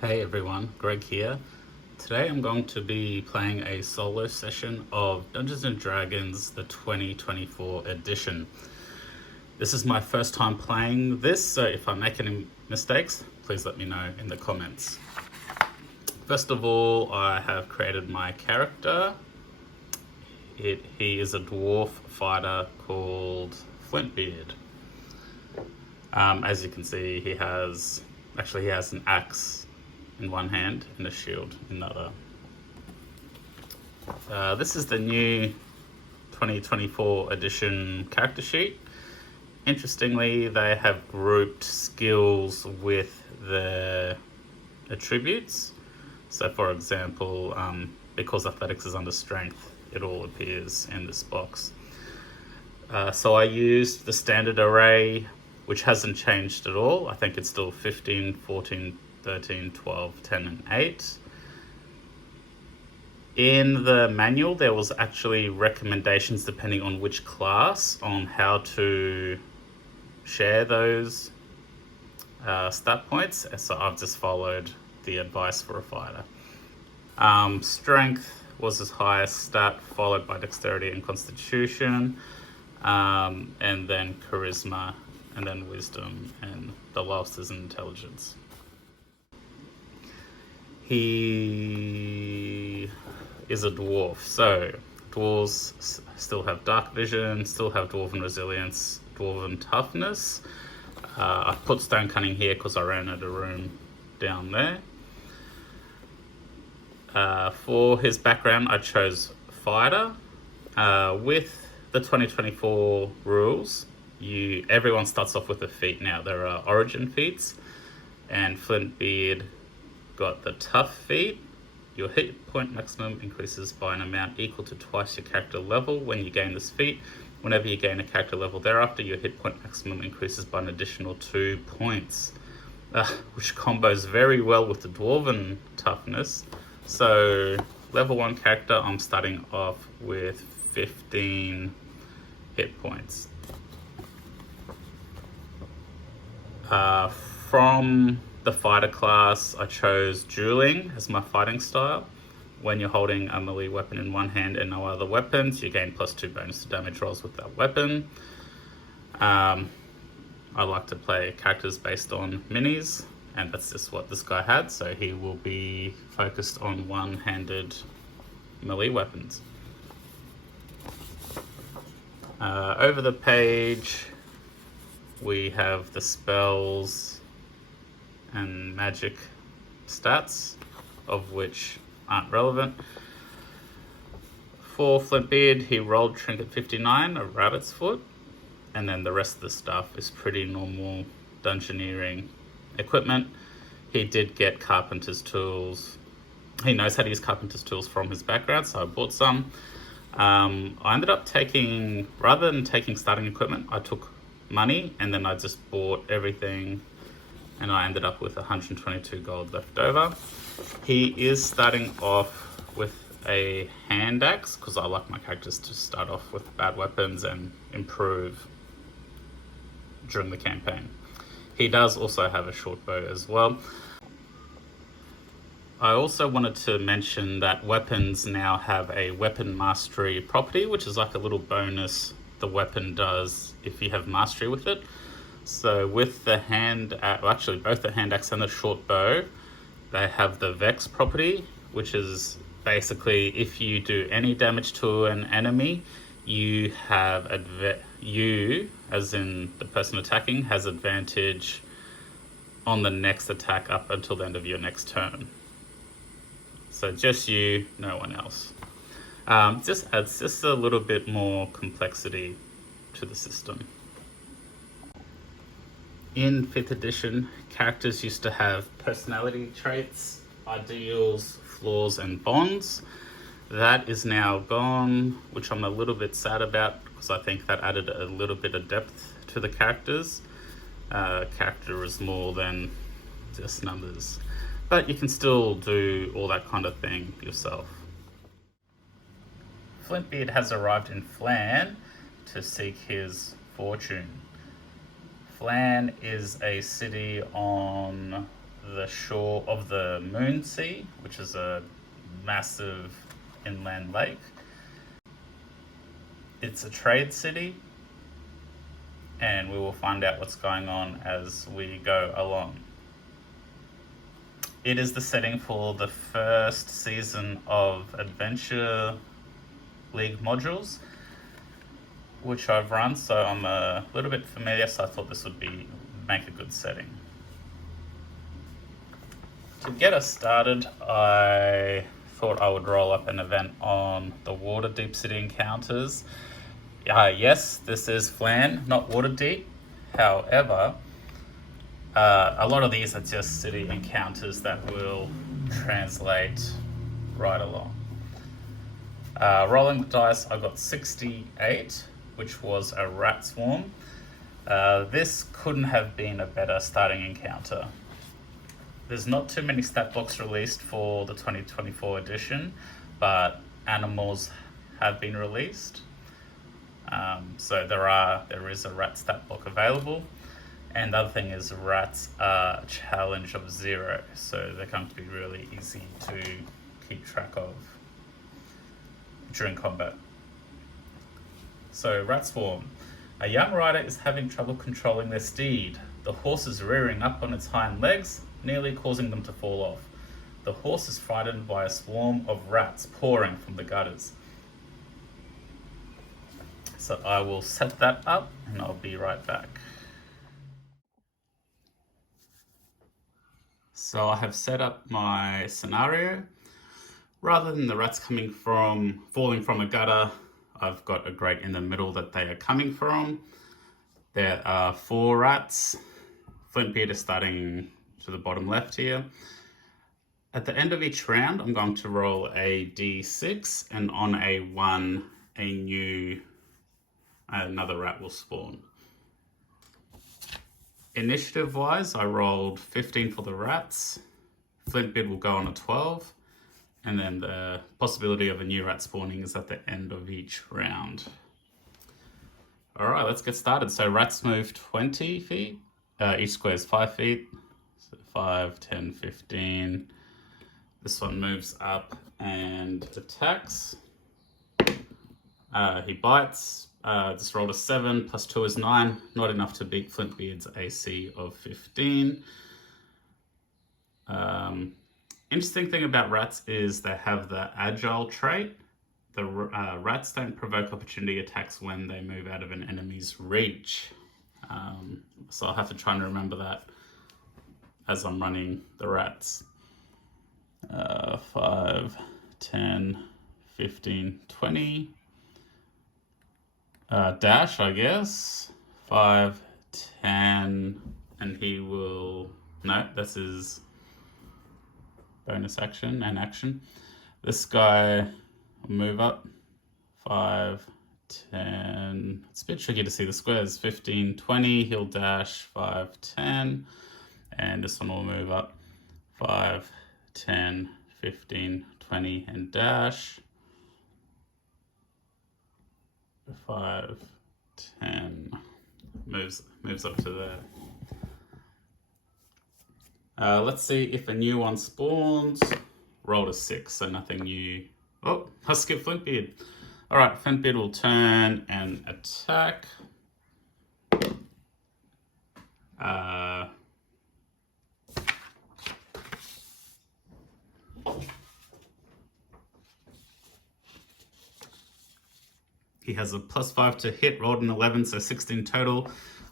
Hey everyone, Greg here. Today I'm going to be playing a solo session of Dungeons & Dragons, the 2024 edition. This is my first time playing this, so if I make any mistakes, please let me know in the comments. First of all, I have created my character. He is a dwarf fighter called Flintbeard. As you can see, he has an axe in one hand and a shield in the other. This is the new 2024 edition character sheet. Interestingly, they have grouped skills with the attributes. So for example, because athletics is under strength, it all appears in this box. So I used the standard array, which hasn't changed at all. I think it's still 15, 14, 13, 12, 10, and 8. In the manual, there was actually recommendations depending on which class on how to share those stat points. So I've just followed the advice for a fighter. Strength was his highest stat, followed by dexterity and constitution, and then charisma, and then wisdom, and the last is intelligence. He is a dwarf, so dwarves still have dark vision, still have dwarven resilience, dwarven toughness. I've put stone cunning here because I ran out of room down there. For his background, I chose fighter. With the 2024 rules, everyone starts off with a feat now. There are origin feats, and Flintbeard got the tough feat. Your hit point maximum increases by an amount equal to twice your character level when you gain this feat. Whenever you gain a character level thereafter, your hit point maximum increases by an additional 2 points, which combos very well with the dwarven toughness. So level 1 character, I'm starting off with 15 hit points. From the fighter class, I chose dueling as my fighting style. When you're holding a melee weapon in one hand and no other weapons, you gain +2 bonus to damage rolls with that weapon. I like to play characters based on minis, and that's just what this guy had, so he will be focused on one-handed melee weapons. Over the page, we have the spells and magic stats, of which aren't relevant. For Flintbeard, he rolled Trinket 59, a rabbit's foot, and then the rest of the stuff is pretty normal dungeoneering equipment. He did get carpenter's tools. He knows how to use carpenter's tools from his background, so I bought some. I ended up rather than taking starting equipment, I took money and then I just bought everything, and I ended up with 122 gold left over. He is starting off with a hand axe because I like my characters to start off with bad weapons and improve during the campaign. He does also have a short bow as well. I also wanted to mention that weapons now have a weapon mastery property, which is like a little bonus the weapon does if you have mastery with it. So with the both the hand axe and the short bow, they have the Vex property, which is basically if you do any damage to an enemy, you as in the person attacking, has advantage on the next attack up until the end of your next turn. So just you, no one else. Just adds just a little bit more complexity to the system. In 5th edition, characters used to have personality traits, ideals, flaws, and bonds. That is now gone, which I'm a little bit sad about because I think that added a little bit of depth to the characters. Character is more than just numbers, but you can still do all that kind of thing yourself. Flintbeard has arrived in Phlan to seek his fortune. Phlan is a city on the shore of the Moon Sea, which is a massive inland lake. It's a trade city, and we will find out what's going on as we go along. It is the setting for the first season of Adventure League modules, which I've run, so I'm a little bit familiar, so I thought this would make a good setting. To get us started, I thought I would roll up an event on the Waterdeep City encounters. Yes, this is Phlan, not Waterdeep. However, a lot of these are just city encounters that will translate right along. Rolling the dice, I got 68, which was a rat swarm. This couldn't have been a better starting encounter. There's not too many stat blocks released for the 2024 edition, but animals have been released. So there is a rat stat block available. And the other thing is rats are a challenge of 0, so they're going to be really easy to keep track of during combat. So rat swarm. A young rider is having trouble controlling their steed. The horse is rearing up on its hind legs, nearly causing them to fall off. The horse is frightened by a swarm of rats pouring from the gutters. So I will set that up and I'll be right back. So I have set up my scenario. Rather than the rats falling from a gutter, I've got a grate in the middle that they are coming from. There are 4 rats. Flintbeard is starting to the bottom left here. At the end of each round, I'm going to roll a d6, and on a 1, another rat will spawn. Initiative-wise, I rolled 15 for the rats. Flintbeard will go on a 12. And then the possibility of a new rat spawning is at the end of each round. All right, let's get started. So rats move 20 feet. Each square is 5 feet. So 5, 10, 15. This one moves up and attacks. He bites. Just rolled a 7, plus 2 is 9. Not enough to beat Flintbeard's AC of 15. Interesting thing about rats is they have the agile trait. The rats don't provoke opportunity attacks when they move out of an enemy's reach. So I'll have to try and remember that as I'm running the rats. 5, 10, 15, 20. Dash, I guess. 5, 10, and he will... No, that's his bonus action and action. This guy will move up. 5, 10. It's a bit tricky to see the squares. 15, 20. He'll dash. 5, 10. And this one will move up. 5, 10, 15, 20, and dash. 5, 10. Moves up to there. Let's see if a new one spawns. Rolled a 6, so nothing new. Oh, I skipped Flintbeard. All right, Flintbeard will turn and attack. He has a +5 to hit, rolled an 11, so 16 total.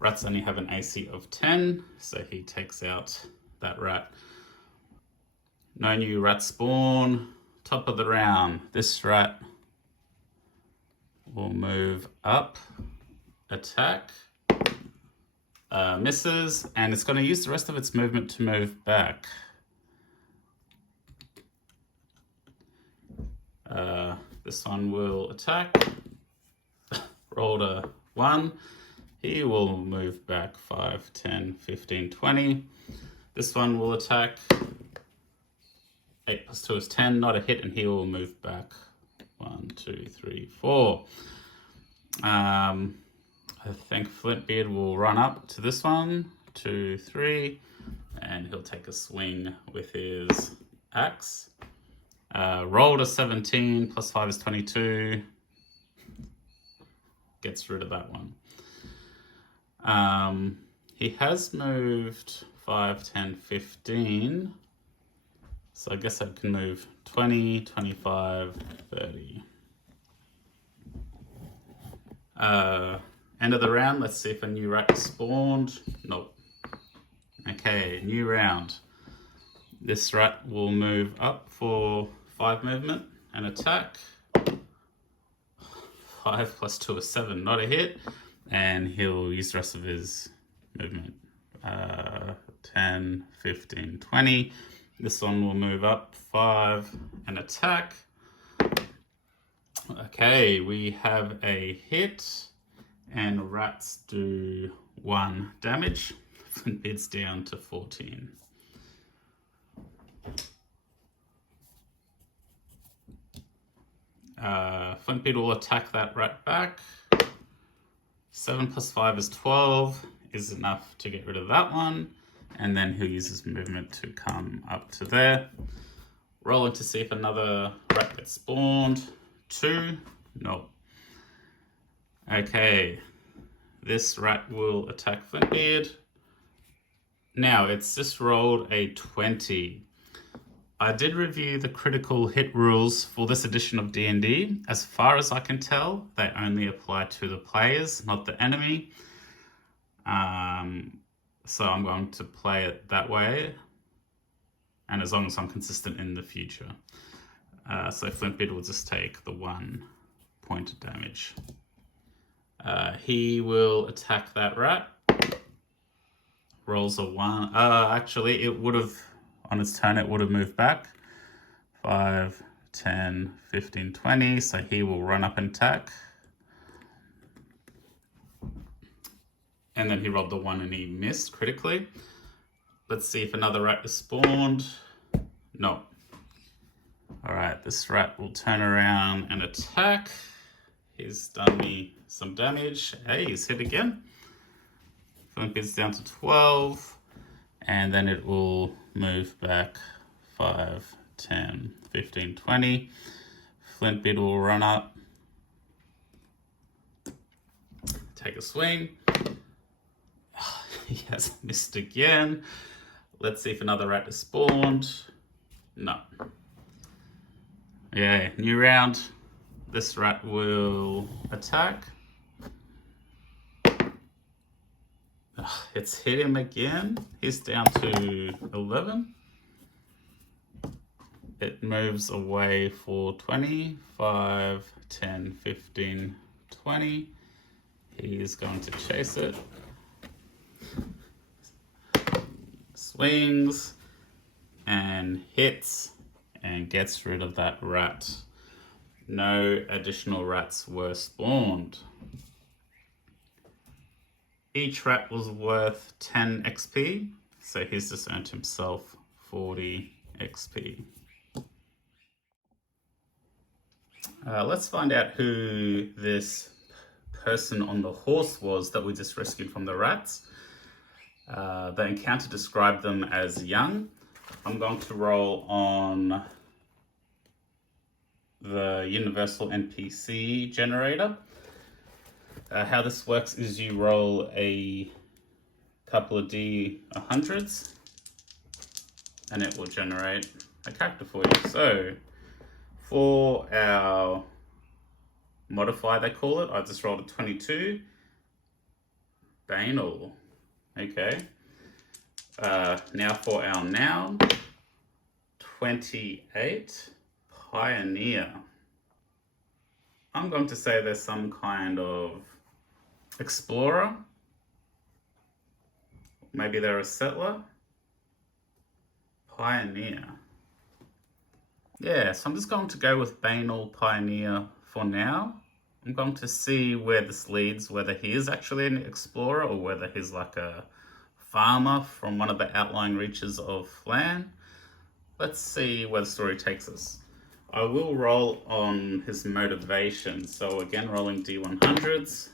Rats only have an AC of 10, so he takes out that rat. No new rat spawn. Top of the round. This rat will move up, attack, misses, and it's going to use the rest of its movement to move back. This one will attack. Rolled a 1. He will move back 5, 10, 15, 20. This one will attack. 8 plus 2 is 10, not a hit, and he will move back 1, 2, 3, 4. I think Flintbeard will run up to this one. 2, 3. and he'll take a swing with his axe. Rolled a 17, plus 5 is 22. Gets rid of that one. He has moved 5, 10, 15. So I guess I can move 20, 25, 30. End of the round, let's see if a new rat spawned. Nope. Okay, new round. This rat will move up for 5 movement and attack. 5 plus 2 is 7, not a hit. And he'll use the rest of his movement. 10, 15, 20. This one will move up 5 and attack. Okay, we have a hit, and rats do 1 damage. It's down to 14. Flintbeard will attack that rat back. 7 plus 5 is 12, is enough to get rid of that one. And then he'll use his movement to come up to there. Rolling to see if another rat gets spawned. 2, no. Okay, this rat will attack Flintbeard. Now, it's just rolled a 20. I did review the critical hit rules for this edition of D&D. As far as I can tell, they only apply to the players, not the enemy. So I'm going to play it that way, and as long as I'm consistent in the future. So Flintbeard will just take the 1 point of damage. He will attack that rat. Rolls a 1. Actually, it would have, on its turn, it would have moved back. 5, 10, 15, 20. So he will run up and attack. And then he rolled the 1 and he missed critically. Let's see if another rat is spawned. No. All right, this rat will turn around and attack. He's done me some damage. Hey, he's hit again. Flintbeard's down to 12. And then it will move back 5, 10, 15, 20. Flintbeard will run up. Take a swing. He has missed again. Let's see if another rat is spawned. No. Yeah, new round. This rat will attack. It's hit him again. He's down to 11. It moves away for 20, 5, 10, 15, 20. He's going to chase it. Swings and hits and gets rid of that rat. No additional rats were spawned. Each rat was worth 10 XP, so he's just earned himself 40 XP. Let's find out who this person on the horse was that we just rescued from the rats. The encounter described them as young. I'm going to roll on the universal NPC generator. How this works is you roll a couple of D100s and it will generate a character for you. So for our modifier, they call it, I just rolled a 22. Banal. Okay. Now for our noun, 28. Pioneer. I'm going to say there's some kind of explorer. Maybe they're a settler. Pioneer. Yeah, so I'm just going to go with banal pioneer for now. I'm going to see where this leads, whether he is actually an explorer or whether he's like a farmer from one of the outlying reaches of Phlan. Let's see where the story takes us. I will roll on his motivation. So again, rolling D100s.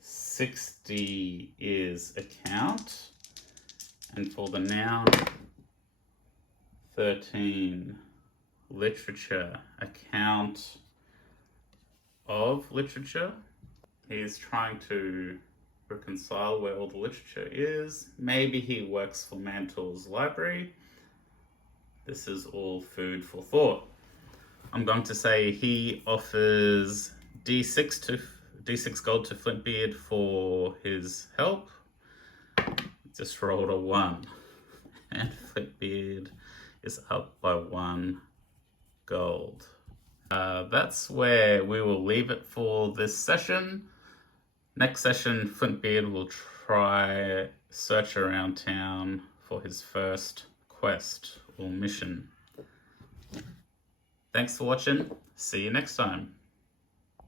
60 is account. And for the noun, 13, literature, account of literature. He is trying to reconcile where all the literature is. Maybe he works for Mantle's library. This is all food for thought. I'm going to say he offers D6 gold to Flintbeard for his help. Just rolled a 1. And Flintbeard is up by 1 gold. That's where we will leave it for this session. Next session, Flintbeard will try search around town for his first quest or mission. Thanks for watching. See you next time.